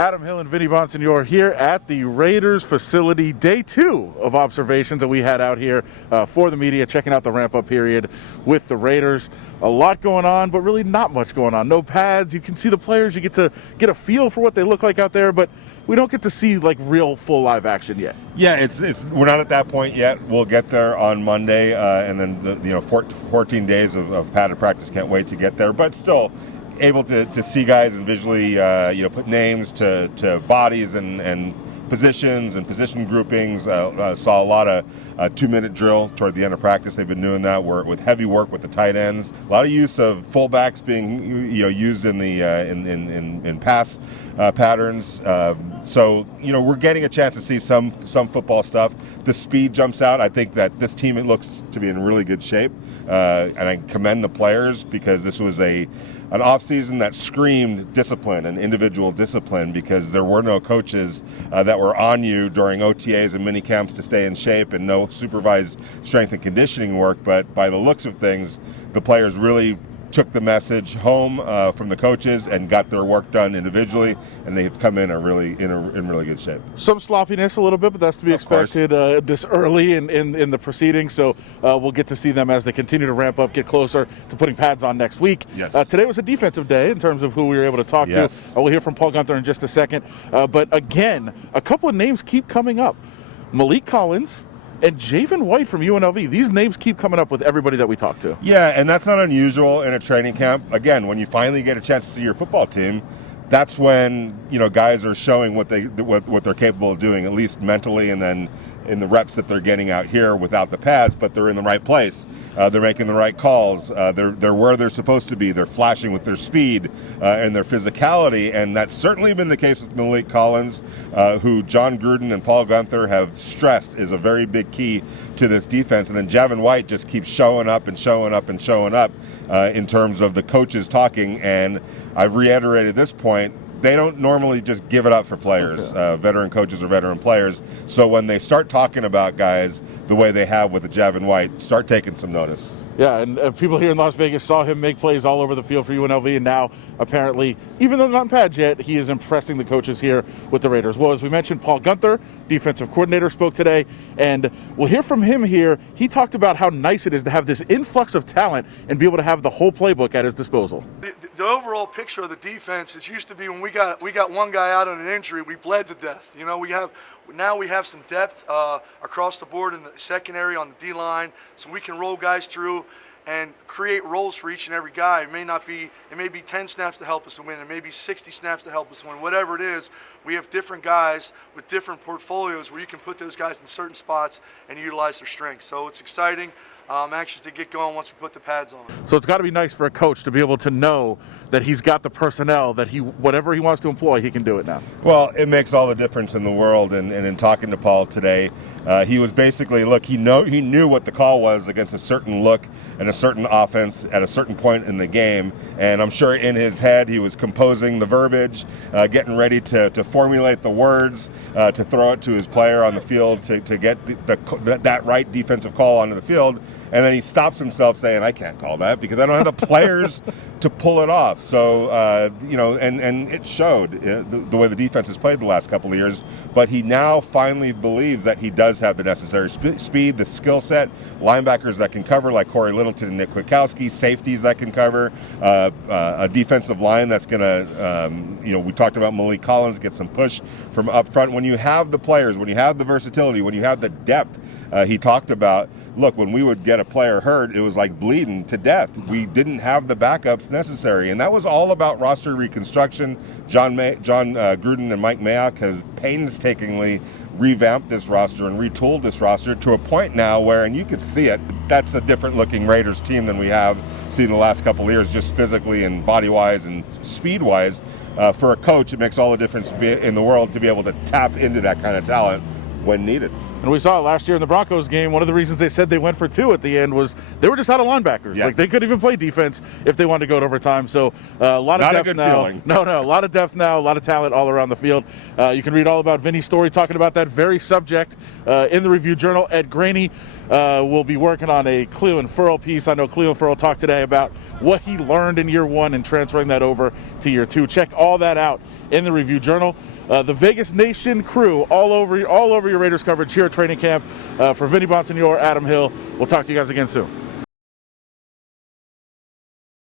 Adam Hill and Vinny Bonsignore here at the Raiders facility, day 2 of observations that we had out here for the media, checking out the ramp-up period with the Raiders. A lot going on, but really not much going on. No pads. You can see the players. You get to get a feel for what they look like out there, but we don't get to see like real full live action yet. Yeah, we're not at that point yet. We'll get there on Monday, and then 14 days of padded practice. Can't wait to get there, but still able to see guys and visually put names to bodies and positions and position groupings. Saw a lot of 2-minute drill toward the end of practice. They've been doing that with heavy work with the tight ends. A lot of use of fullbacks being used in the in pass patterns. So we're getting a chance to see some football stuff. The speed jumps out. I think that this team, it looks to be in really good shape, and I commend the players because this was an offseason that screamed discipline and individual discipline, because there were no coaches that were on you during OTAs and mini camps to stay in shape, and no supervised strength and conditioning work. But by the looks of things, the players really took the message home from the coaches and got their work done individually, and they've come in really good shape. Some sloppiness a little bit, but that's to be expected this early in the proceedings. So we'll get to see them as they continue to ramp up, get closer to putting pads on next week. Yes. Today was a defensive day in terms of who we were able to talk to. We'll hear from Paul Guenther in just a second. But again, a couple of names keep coming up. Malik Collins and Javen White from UNLV. These names keep coming up with everybody that we talk to. Yeah, and that's not unusual in a training camp. Again, when you finally get a chance to see your football team, that's when guys are showing what they're capable of doing, at least mentally, and then in the reps that they're getting out here without the pads, but they're in the right place. They're making the right calls. They're where they're supposed to be. They're flashing with their speed and their physicality, and that's certainly been the case with Malik Collins, who John Gruden and Paul Guenther have stressed is a very big key to this defense. And then Javen White just keeps showing up and showing up and showing up in terms of the coaches talking. And I've reiterated this point, they don't normally just give it up for players. Veteran coaches or veteran players. So when they start talking about guys the way they have with the Javen White, start taking some notice. Yeah, and people here in Las Vegas saw him make plays all over the field for UNLV, and now apparently, even though not in pads yet, he is impressing the coaches here with the Raiders. Well, as we mentioned, Paul Guenther, defensive coordinator, spoke today, and we'll hear from him here. He talked about how nice it is to have this influx of talent and be able to have the whole playbook at his disposal. The overall picture of the defense, it used to be when we got one guy out on an injury, we bled to death. Now we have some depth across the board in the secondary, on the D-line, so we can roll guys through and create roles for each and every guy. It may be 10 snaps to help us to win, it may be 60 snaps to help us win. Whatever it is, we have different guys with different portfolios where you can put those guys in certain spots and utilize their strengths. So it's exciting. I'm anxious to get going once we put the pads on. So it's got to be nice for a coach to be able to know that he's got the personnel that whatever he wants to employ, he can do it now. Well, it makes all the difference in the world. And in talking to Paul today, he was basically, he knew what the call was against a certain look and a certain offense at a certain point in the game. And I'm sure in his head he was composing the verbiage, getting ready to formulate the words, to throw it to his player on the field to get that right defensive call onto the field. And then he stops himself saying, I can't call that because I don't have the players to pull it off. So, and it showed the way the defense has played the last couple of years. But he now finally believes that he does have the necessary speed, the skill set, linebackers that can cover like Corey Littleton and Nick Kwiatkowski, safeties that can cover, a defensive line that's going to, we talked about Malik Collins, get some push from up front. When you have the players, when you have the versatility, when you have the depth, he talked about, look, when we would get a player hurt, it was like bleeding to death. We didn't have the backups necessary, and that was all about roster reconstruction. John Gruden and Mike Mayock has painstakingly revamped this roster and retooled this roster to a point now where, and you can see it, that's a different looking Raiders team than we have seen the last couple of years, just physically and body-wise and speed-wise. For a coach, it makes all the difference in the world to be able to tap into that kind of talent when needed. And we saw it last year in the Broncos game. One of the reasons they said they went for 2 at the end was they were just out of linebackers. Yes. Like they couldn't even play defense if they wanted to go to overtime. So a lot of depth now. Feeling. No, a lot of depth now, a lot of talent all around the field. You can read all about Vinny's story talking about that very subject in the Review Journal. Ed Graney, will be working on a Cleveland Furl piece. I know Cleveland Furl talked today about what he learned in year 1 and transferring that over to year 2. Check all that out in the Review Journal. The Vegas Nation crew all over your Raiders coverage here at training camp. For Vinny, Bonsignore, Adam Hill, we'll talk to you guys again soon.